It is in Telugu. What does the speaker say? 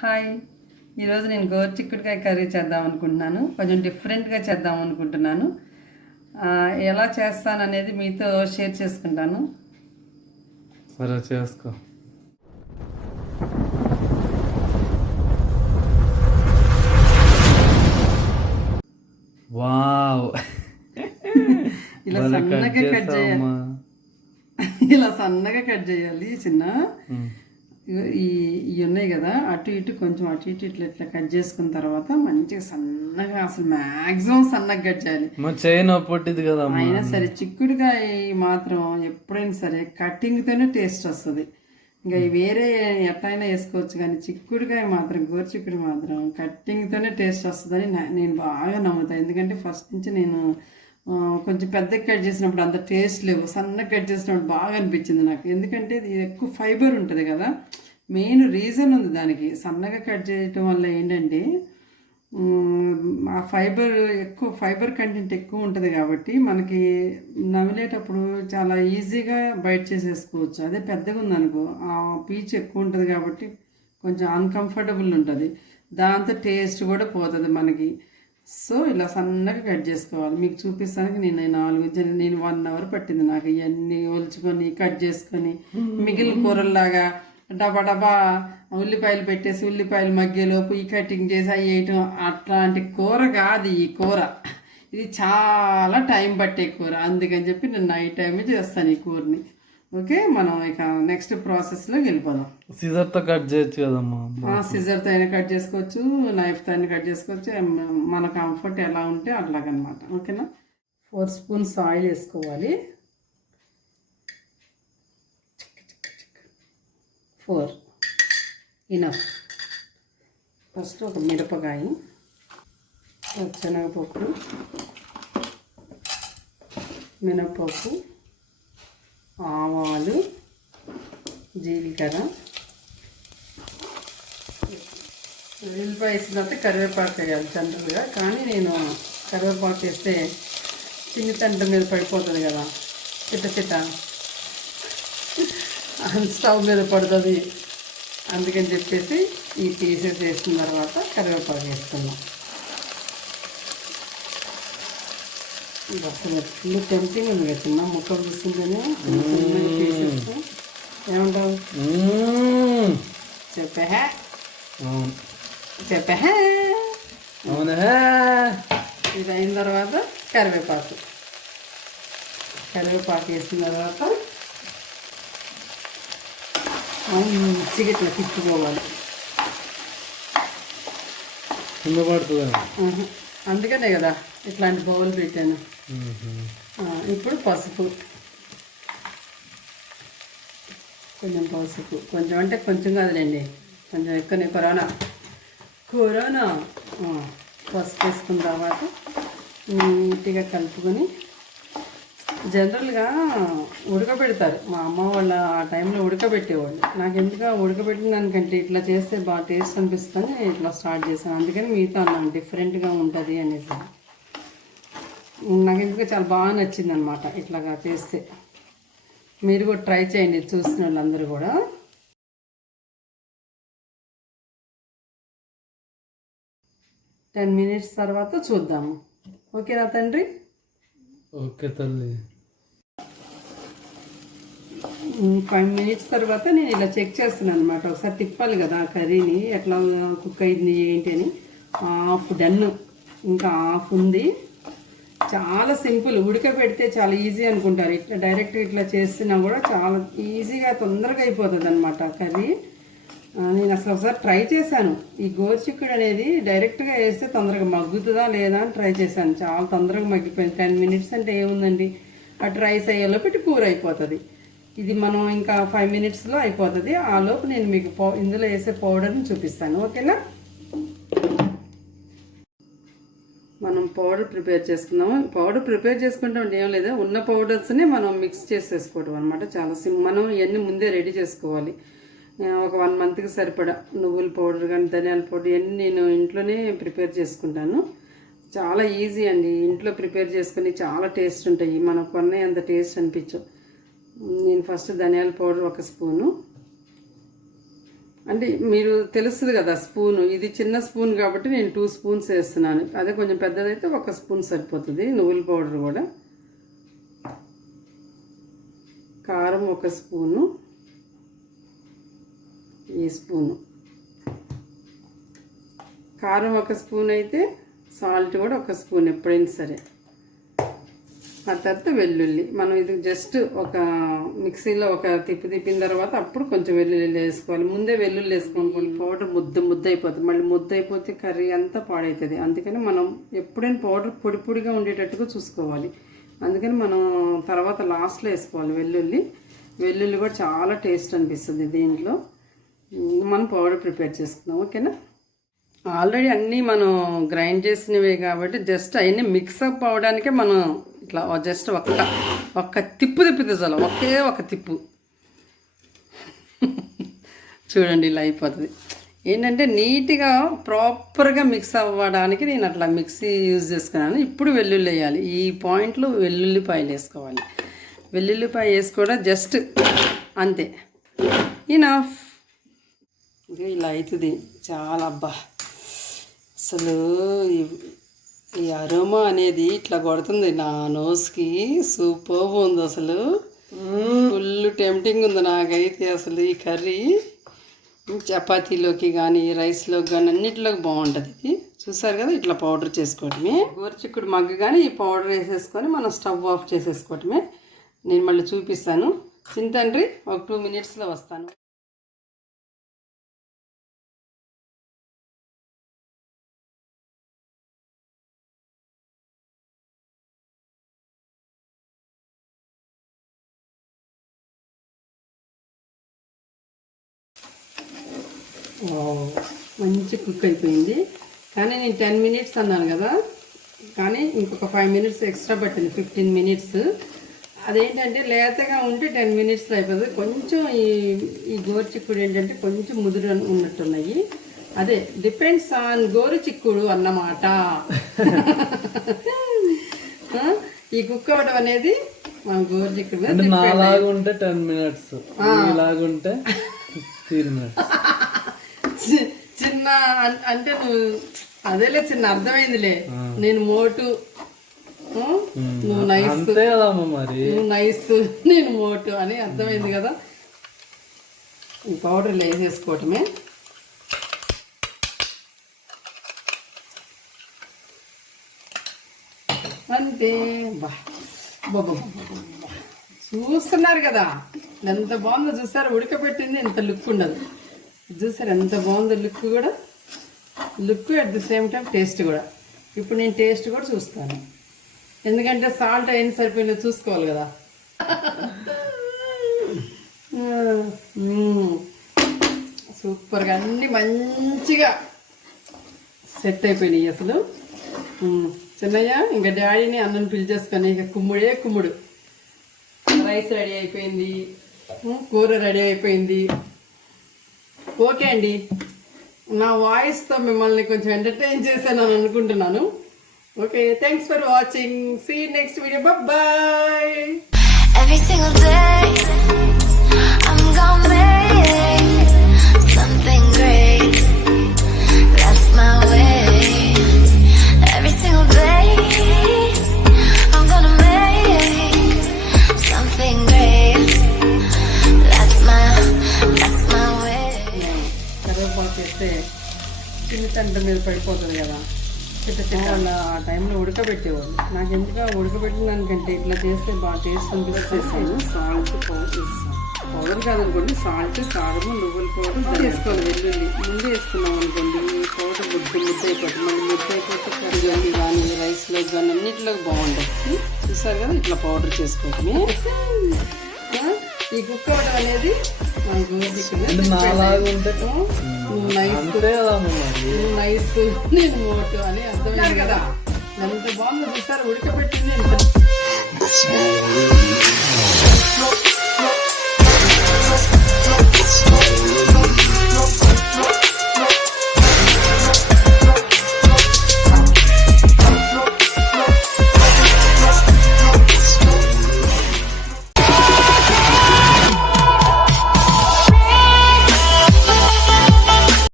హాయ్. ఈరోజు నేను గోరుచిక్కుడుకాయ కర్రీ చేద్దాం అనుకుంటున్నాను. కొంచెం డిఫరెంట్గా చేద్దాం అనుకుంటున్నాను. ఎలా చేస్తాననేది మీతో షేర్ చేసుకుంటాను. సరే చేసుకో. వావ్, ఇలా సన్నగా కట్ చేయాలి. ఇలా సన్నగా కట్ చేయాలి చిన్న. ఇవి ఉన్నాయి కదా, అటు ఇటు కొంచెం అటు ఇటు ఇట్లా ఇట్లా కట్ చేసుకున్న తర్వాత మంచిగా సన్నగా, అసలు మ్యాక్సిమం సన్నగా కట్ చేయాలి. చైన్ పొట్టిది కదా, అయినా సరే చిక్కుడుకాయ మాత్రం ఎప్పుడైనా సరే కటింగ్తోనే టేస్ట్ వస్తుంది. ఇంకా వేరే ఎట్లయినా వేసుకోవచ్చు, కానీ చిక్కుడుకాయ మాత్రం, గోరుచిక్కుడు మాత్రం కట్టింగ్తోనే టేస్ట్ వస్తుందని నేను బాగా నమ్ముతాను. ఎందుకంటే ఫస్ట్ నుంచి నేను కొంచెం పెద్దగా కట్ చేసినప్పుడు అంత టేస్ట్ లేవు, సన్నగా కట్ చేసినప్పుడు బాగా అనిపించింది నాకు. ఎందుకంటే ఇది ఎక్కువ ఫైబర్ ఉంటుంది కదా, మెయిన్ రీజన్ ఉంది దానికి. సన్నగా కట్ చేయటం వల్ల ఏంటంటే ఆ ఫైబర్ కంటెంట్ ఎక్కువ ఉంటుంది కాబట్టి మనకి నమిలేటప్పుడు చాలా ఈజీగా బైట్ చేసేసుకోవచ్చు. అదే పెద్దగా ఉందనుకో, ఆ పీచు ఎక్కువ ఉంటుంది కాబట్టి కొంచెం అన్కంఫర్టబుల్ ఉంటుంది, దాంతో టేస్ట్ కూడా పోతుంది మనకి. సో ఇలా సన్నగా కట్ చేసుకోవాలి. మీకు చూపిస్తానికి నేను 1 అవర్ పట్టింది నాకు ఇవన్నీ ఒలుచుకొని కట్ చేసుకొని, మిగిలిన కూరల్లాగా డబా డబా ఉల్లిపాయలు పెట్టేసి ఉల్లిపాయలు మగ్గేలోపు ఈ కటింగ్ చేసి అవి వేయటం అట్లాంటి కూర కాదు ఈ కూర. ఇది చాలా టైం పట్టే కూర, అందుకని చెప్పి నేను నైట్ టైమే చేస్తాను ఈ కూరని. ఓకే, మనం ఇక నెక్స్ట్ ప్రాసెస్లోకి వెళ్ళిపోదాం. సిజర్తో కట్ చేయొచ్చు కదమ్మా. సిజర్తో అయినా కట్ చేసుకోవచ్చు, నైఫ్తో అయినా కట్ చేసుకోవచ్చు, మన కంఫర్ట్ ఎలా ఉంటే అట్లాగనమాట. ఓకేనా. 4 స్పూన్స్ ఆయిల్ వేసుకోవాలి. 4 ఇనఫ్. ఫస్ట్ ఒక మిరపకాయ, శనగపప్పు, మినపప్పు, ఆవాలు, జీలకర్ర, ఉల్లిపాయ వేసిన తర్వాత కరివేపాకు వేయాలి జనరల్గా. కానీ నేను కరివేపాకు వేస్తే చిన్ని తండ్రి మీద పడిపోతుంది కదా, చిట్ట చిట్ట స్టవ్ మీద పడుతుంది. అందుకని చెప్పేసి ఈ పీసెస్ వేసిన తర్వాత కరివేపాకు వేసుకున్నాం. అసలు ఫుల్ టెంప్టింగ్ ఉంది కదా, చిన్న ముక్కలు చూస్తుంటేనే పీసెస్. ఏమంటావు? చెప్పా ఇది అయిన తర్వాత కరివేపాకు వేసిన తర్వాత మంచిగా ఇట్లా తిప్పుకోవాలి. అందుకనే కదా ఇట్లాంటి బౌల్ పెట్టాను. ఇప్పుడు పసుపు, కొంచెం పసుపు, కొంచెం అంటే కొంచెం కాదులేండి, కొంచెం ఎక్కువనే. కరోనా పసుపు వేసుకున్న తర్వాత నీట్గా కలుపుకొని, జనరల్గా ఉడకబెడతారు మా అమ్మ వాళ్ళ ఆ టైంలో ఉడకబెట్టేవాళ్ళు. నాకు ఎందుకు ఉడకబెట్టిన దానికంటే ఇట్లా చేస్తే బాగా టేస్ట్ అనిపిస్తుంది, ఇట్లా స్టార్ట్ చేశాను. అందుకని మీతో అన్నాను డిఫరెంట్గా ఉంటుంది అనేసి. నాకు ఎందుకు చాలా బాగా నచ్చింది అనమాట ఇట్లాగా చేస్తే. మీరు కూడా ట్రై చేయండి, చూసిన వాళ్ళందరూ కూడా. మినిట్స్ తర్వాత చూద్దాము. ఓకేనా తండ్రి? ఓకే తల్లి. 5 మినిట్స్ తర్వాత నేను ఇలా చెక్ చేస్తున్నాను అనమాట. ఒకసారి తిప్పాలి కదా కర్రీని, ఎట్లా కుక్ అయింది ఏంటి అని. హాఫ్ డన్, ఇంకా హాఫ్ ఉంది. చాలా సింపుల్, ఉడకబెడితే చాలా ఈజీ అనుకుంటారు. ఇట్లా డైరెక్ట్గా ఇట్లా చేసినా కూడా చాలా ఈజీగా తొందరగా అయిపోతుంది అనమాట కర్రీ. నేను అసలు ఒకసారి ట్రై చేశాను. ఈ గోరుచిక్కుడు అనేది డైరెక్ట్గా వేస్తే తొందరగా మగ్గుతుందా లేదా అని ట్రై చేశాను. చాలా తొందరగా మగ్గిపోయింది. 10 మినిట్స్ అంటే ఏముందండి, అటు రైస్ అయ్యేలోపు ఇటు కూర అయిపోతుంది. ఇది మనం ఇంకా 5 మినిట్స్లో అయిపోతుంది. ఆ లోపు నేను మీకు ఇందులో వేసే పౌడర్ని చూపిస్తాను. ఓకేనా. మనం పౌడర్ ప్రిపేర్ చేసుకుందాము. పౌడర్ ప్రిపేర్ చేసుకుంటాం ఏం లేదా, ఉన్న పౌడర్స్ని మనం మిక్స్ చేసేసుకోవడం అనమాట. చాలా మనం ఇవన్నీ ముందే రెడీ చేసుకోవాలి. ఒక 1 మంత్కి సరిపడా నువ్వుల పౌడర్ కానీ ధనియాల పౌడర్ ఇవన్నీ నేను ఇంట్లోనే ప్రిపేర్ చేసుకుంటాను. చాలా ఈజీ అండి, ఇంట్లో ప్రిపేర్ చేసుకుని చాలా టేస్ట్ ఉంటాయి. మనం కొనే అంత టేస్ట్ అనిపించవు. నేను ఫస్ట్ ధనియాల పౌడర్ 1 స్పూను, అంటే మీరు తెలుస్తుంది కదా స్పూను, ఇది చిన్న స్పూన్ కాబట్టి నేను 2 స్పూన్స్ వేస్తున్నాను. అదే కొంచెం పెద్దదైతే 1 స్పూన్ సరిపోతుంది. నువ్వుల పౌడర్ కూడా, కారం 1 స్పూను, ఈ స్పూను కారం 1 స్పూన్ అయితే సాల్ట్ కూడా 1 స్పూన్ ఎప్పుడైనా సరే. ఆ తర్వాత వెల్లుల్లి మనం ఇది జస్ట్ ఒక మిక్సీలో ఒక తిప్పిన తర్వాత అప్పుడు కొంచెం వెల్లుల్లి వేసుకోవాలి. ముందే వెల్లుల్లి వేసుకోవాలి. పౌడర్ ముద్ద అయిపోతుంది. మళ్ళీ ముద్ద అయిపోతే కర్రీ అంతా పాడవుతుంది. అందుకని మనం ఎప్పుడైనా పౌడర్ పొడి పొడిగా ఉండేటట్టుగా చూసుకోవాలి. అందుకని మనం తర్వాత లాస్ట్లో వేసుకోవాలి వెల్లుల్లి కూడా చాలా టేస్ట్ అనిపిస్తుంది దీంట్లో. మనం పౌడర్ ప్రిపేర్ చేసుకుందాం. ఓకేనా? ఆల్రెడీ అన్నీ మనం గ్రైండ్ చేసినవే కాబట్టి జస్ట్ అవన్నీ మిక్సప్ అవడానికే మనం ఇట్లా జస్ట్ ఒక్క తిప్పు తిప్పితే చాలు. ఒకే ఒక తిప్పు చూడండి ఇలా అయిపోతుంది. ఏంటంటే నీట్గా ప్రాపర్గా మిక్స్ అవ్వడానికి నేను అట్లా మిక్సీ యూజ్ చేసుకున్నాను. ఇప్పుడు వెల్లుల్లి వేయాలి. ఈ పాయింట్లో వెల్లుల్లిపాయలు వేసుకోవాలి. వెల్లుల్లిపాయ వేసుకోవడం జస్ట్ అంతే, ఇనఫ్. ఇంకా ఇలా అవుతుంది చాలా. అబ్బా అసలు ఈ అరోమా అనేది ఇట్లా కొడుతుంది నా నోస్కి. సూపర్ ఉంది అసలు. ఫుల్ టెంప్టింగ్ ఉంది నాకైతే అసలు. ఈ కర్రీ చపాతీలోకి కానీ రైస్లోకి కానీ అన్నిటిలోకి బాగుంటుంది. ఇది చూసారు కదా, ఇట్లా పౌడర్ చేసుకోవటమే. గోరుచిక్కుడు మగ్గు కానీ ఈ పౌడర్ వేసేసుకొని మనం స్టవ్ ఆఫ్ చేసేసుకోవటమే. నేను మళ్ళీ చూపిస్తాను. చింతండ్రి ఒక 2 మినిట్స్లో వస్తాను. మంచి కుక్ అయిపోయింది. కానీ నేను 10 మినిట్స్ అన్నాను కదా, కానీ ఇంకొక 5 మినిట్స్ ఎక్స్ట్రా పట్టింది, 15 మినిట్స్. అదేంటంటే లేతగా ఉంటే 10 మినిట్స్లో అయిపోతుంది. కొంచెం ఈ గోరుచిక్కుడు ఏంటంటే కొంచెం ముదురు ఉన్నట్టున్నాయి. అదే డిపెండ్స్ ఆన్ గోరుచిక్కుడు అన్నమాట. ఈ కుక్ అవ్వడం అనేది మన గోరుచిక్కుడు మీద. నాలాగుంటే 10 మినిట్స్, ఇలాగుంటే 3 మినిట్స్. చిన్న అంటే నువ్వు అదేలే చిన్న అర్థమైందిలే. నేను మోటు, నువ్వు నైస్, నువ్వు నైస్, నేను మోటు అని అర్థమైంది కదా. ఈ పౌడర్ వేసేసుకోవటమే. అంతే. చూస్తున్నారు కదా ఎంత బాగుందో. చూసారు, ఉడకబెట్టింది ఇంత లుక్ ఉండదు. చూసారు ఎంత బాగుందో లుక్ కూడా. Look at the same time taste కూడా. ఇప్పుడు నేను టేస్ట్ కూడా చూస్తాను, ఎందుకంటే సాల్ట్ అయిన సరిపోయిందో చూసుకోవాలి కదా. సూపర్గా అన్నీ మంచిగా సెట్ అయిపోయినాయి అసలు. చిన్నయ్య ఇంకా డాడీని అన్నం పిలిచేసుకొని ఇక కుమ్ముడు. రైస్ రెడీ అయిపోయింది, కూర రెడీ అయిపోయింది. ఓకే అండి, నా వాయిస్తో మిమ్మల్ని కొంచెం ఎంటర్టైన్ చేశాను అని అనుకుంటున్నాను. Okay, thanks for watching. See you next video. Bye. Every single day I'm gonna make something great. That's my way. Every single day I'm gonna make something great. That's my way. కరివేపాకు వేస్తే చిన్న మీద పడిపోతుంది కదా. వాళ్ళు ఆ టైంలో ఉడకబెట్టేవాళ్ళు. నాకు ఎందుకు ఉడకబెట్టిన దానికంటే ఇట్లా చేస్తే బాగా టేస్ట్ అనిపిస్తుంది. సాల్ట్ పౌడర్ కాదనుకోండి, సాల్ట్, కారము, నువ్వుల పౌడర్ వేసుకోవాలి. వెల్లుల్లి ముందే వేసుకున్నాం అనుకోండి, ఈ పౌడర్ ముద్ద అయిపోతుంది. మళ్ళీ ముద్ద అయిపోతే కర్రీలోకి కానీ రైస్లోకి కానీ అన్నింటిలోకి బాగుంటుంది. చూసారు కదా, ఇట్లా పౌడర్ చేసుకోవటమే. ఈ కుక్ అవ్వడం అనేది నైస్, నేను మోటు అని అర్థమైంది కదా. ఎంత బాగుందో చూసారు, ఉడకబెట్టింది ఎంత.